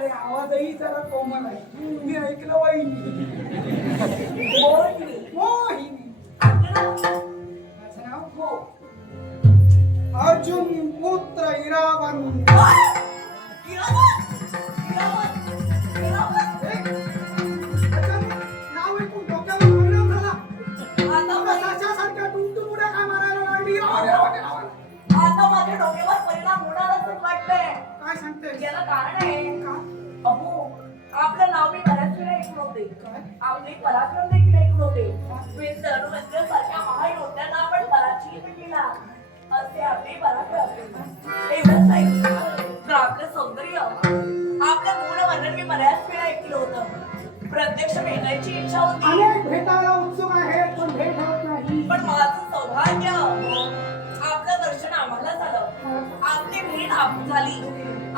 सडपातळे आवाजही जरा कोमल आहे. मी ऐकलं वहिनी मोहिनी? माझं नाव हो अर्जुन पुत्र झाला आता माझ्या डोक्यावर परिणाम होणार असं वाटतंय. काय सांगते याला कारण आहे का? अहो आपलं नाव मी बऱ्याच वेळा ऐकून होते? आपले पराक्रम देखील ऐकून होते. विंदर म्हणजे सारख्या महायोद्ध्यांना आपण पराजित केला असे आपले पराक्रम. एवढंच नाही. तर आपलं सौंदर्य आपलं गुण वर्णन मी बऱ्याच वेळा ऐकलं होतं. प्रत्यक्ष भेटायची इच्छा होती. अनेक भेटायला उत्सुक आहे पण भेट होत नाही. पण माझं सौभाग्य आपलं दर्शन आम्हाला झालं. आपली भेट झाली.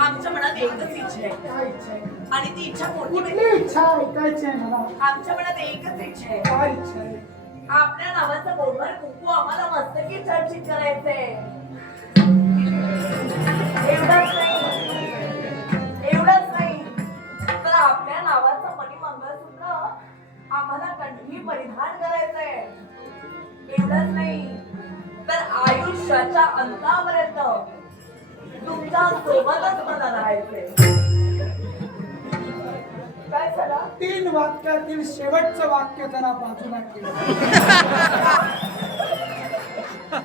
आमच्या मनात एकच इच्छा आहे. आणि ती इच्छा कुठली? इच्छा ऐकायची आहे मला? आमच्या मनात एकच इच्छा आहे. काय इच्छा आहे? आपल्या नावाचं बोलभर कुंकू आम्हाला मस्तकी चर्चित करायचंय. एवढंच नाही. एवढंच नाही. तर आपल्या नावाचं मणिमंगळसूत्र आम्हाला कंठी परिधान करायचंय. एवढंच नाही. तर आयुष्याच्या अंतापर्यंत तुमच्या सोबतच मला राहायचंय. काय झालं? तीन वाक्यातील शेवटचं वाक्य जरा बाजूला केलं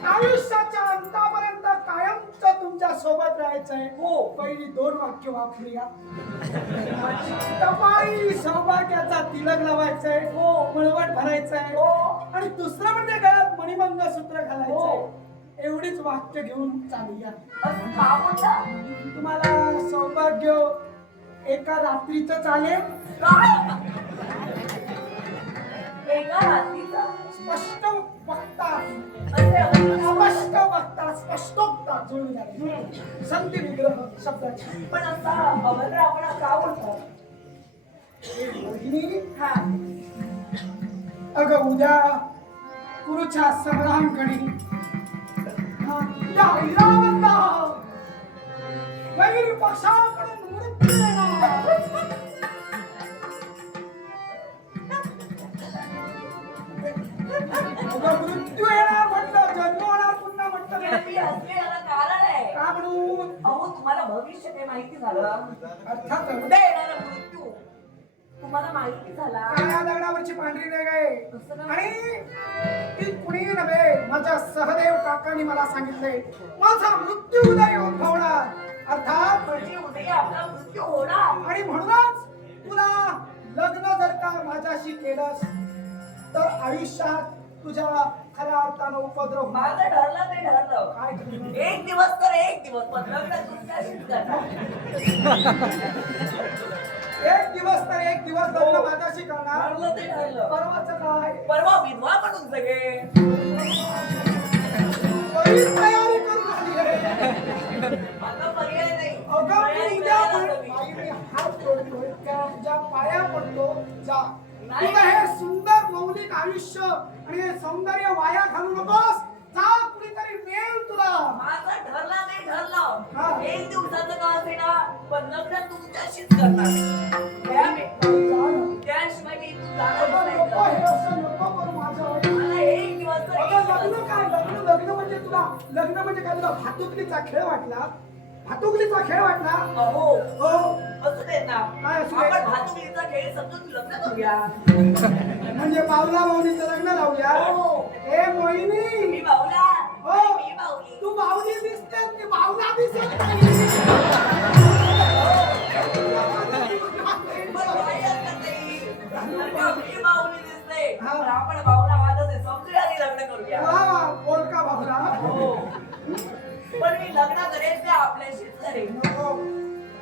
आयुष्याच्या अंतापर्यंत कायमच तुमच्यासोबत राहायचंय. हो. पहिली दोन वाक्य वापरूया. कपाळी सौभाग्याचा तिलक लावायचंय. हो. मळवट भरायचंय. हो. आणि दुसरं म्हणजे गळ्यात मणिमंग सूत्र घालायचंय. हो. एवढीच वाक्य घेऊन चालूया. तुम्हाला सौभाग्य एका रात्रीचं चालेल. काय? एका रात्रीचा? स्पष्ट वक्ता. स्पष्ट वक्ता स्पष्टोक्ता हम्म. संती विग्रह शब्दाची. पण असा अभद्र आपण का बोलतो हा. अगं उद्या कुरुच्या वैर पक्षाकडून मृत्यू येणार मृत्यू येणार म्हटलं जन्म होणार पुन्हा म्हटलं का म्हणून? अहो तुम्हाला भविष्य काही माहिती झालं? अर्थात उद्या येणारा? मृत्यू तुम्हाला माहिती झाला. काळ्या दगडावरची पांढरी रेग आहे आणि ती कुणी नव्हे माझ्या सहदेव काकांनी मला सांगितले माझा मृत्यू उदय उद्भवणार अर्थात म्हणजे उद्या आपला मृत्यू होणार. आणि म्हणूनच तुला लग्न जर का माझ्याशी केलंस तर आयुष्यात तुझ्या खऱ्या अर्थानं उपद्रव. माझं ठरलं ते ठरलं. काय ठरलं? एक दिवस तर एक दिवस पण लग्न तुमच्याशीच करणार. एक दिवस तर एक दिवस लग्न माझ्याशी करणार ठरलं ते ठरलं परवाचं काय? परवा विधवा म्हणून सगळे. बरीच तयारी करून आली आहे. आता पर्याय नाही. अगं मी उद्या पण- कमी. आई, मी हात जोडतोय तुझ्या पाया पडतो जा. नाही. तुझं हे सुंदर मौलिक आयुष्य आणि हे सौंदर्य वाया घालू नकोस. जा तुला माझं ठरलं ते हा. ठरलं एक दिवसाचं का असेना पण लग्न तुमच्याशीच करणार. त्याशिवाय मी हे नाही. असं मला एक दिवस लग्न दिवस. काय लग्न लग्न म्हणजे तुला लग्न म्हणजे काय तुला भातुकलीचा खेळ वाटला भातुकलीचा खेळ वाटला हो असू ना काय असू देत? आपण भातुकलीचा खेळ समजून लग्न करूया म्हणजे बावला माऊलीचं लग्न लावूया हो. ए मोहिनी मी बाहुला हो. मी तू दिसते दिसते आपण वाजत आहे. समजूया लग्न करूया बोलका बावला हो. पण मी लग्न.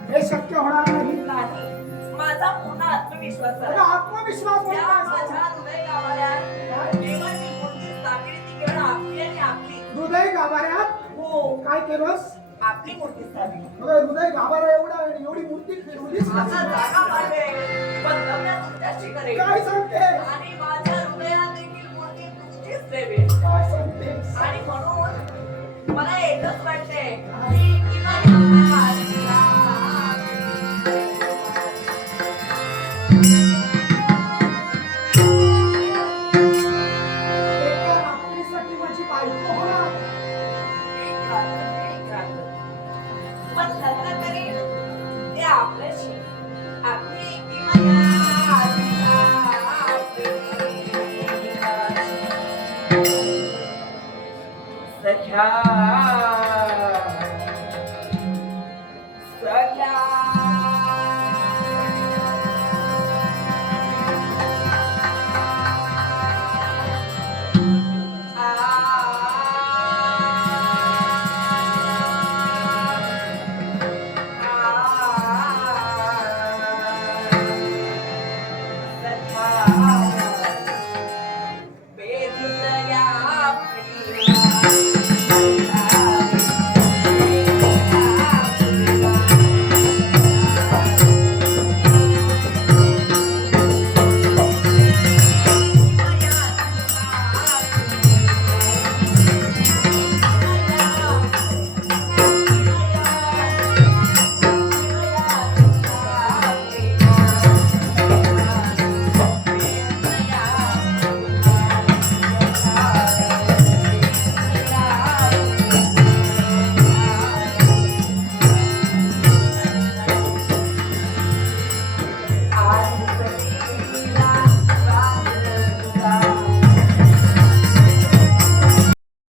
हे शक्य होणार नाही माझा पूर्ण आत्मविश्वास आहे आत्मविश्वास माझ्या हृदय गाभाऱ्यात केवळ मी कोणती स्थापित ती केवळ आपली आणि आपली हृदय गाभाऱ्यात. हो. काय केलंस? आपली मूर्ती स्थापित हृदय गाभारा एवढा एवढी मूर्ती फिरवलीस पण लग्न ते आपल्याशी आपली सख्या.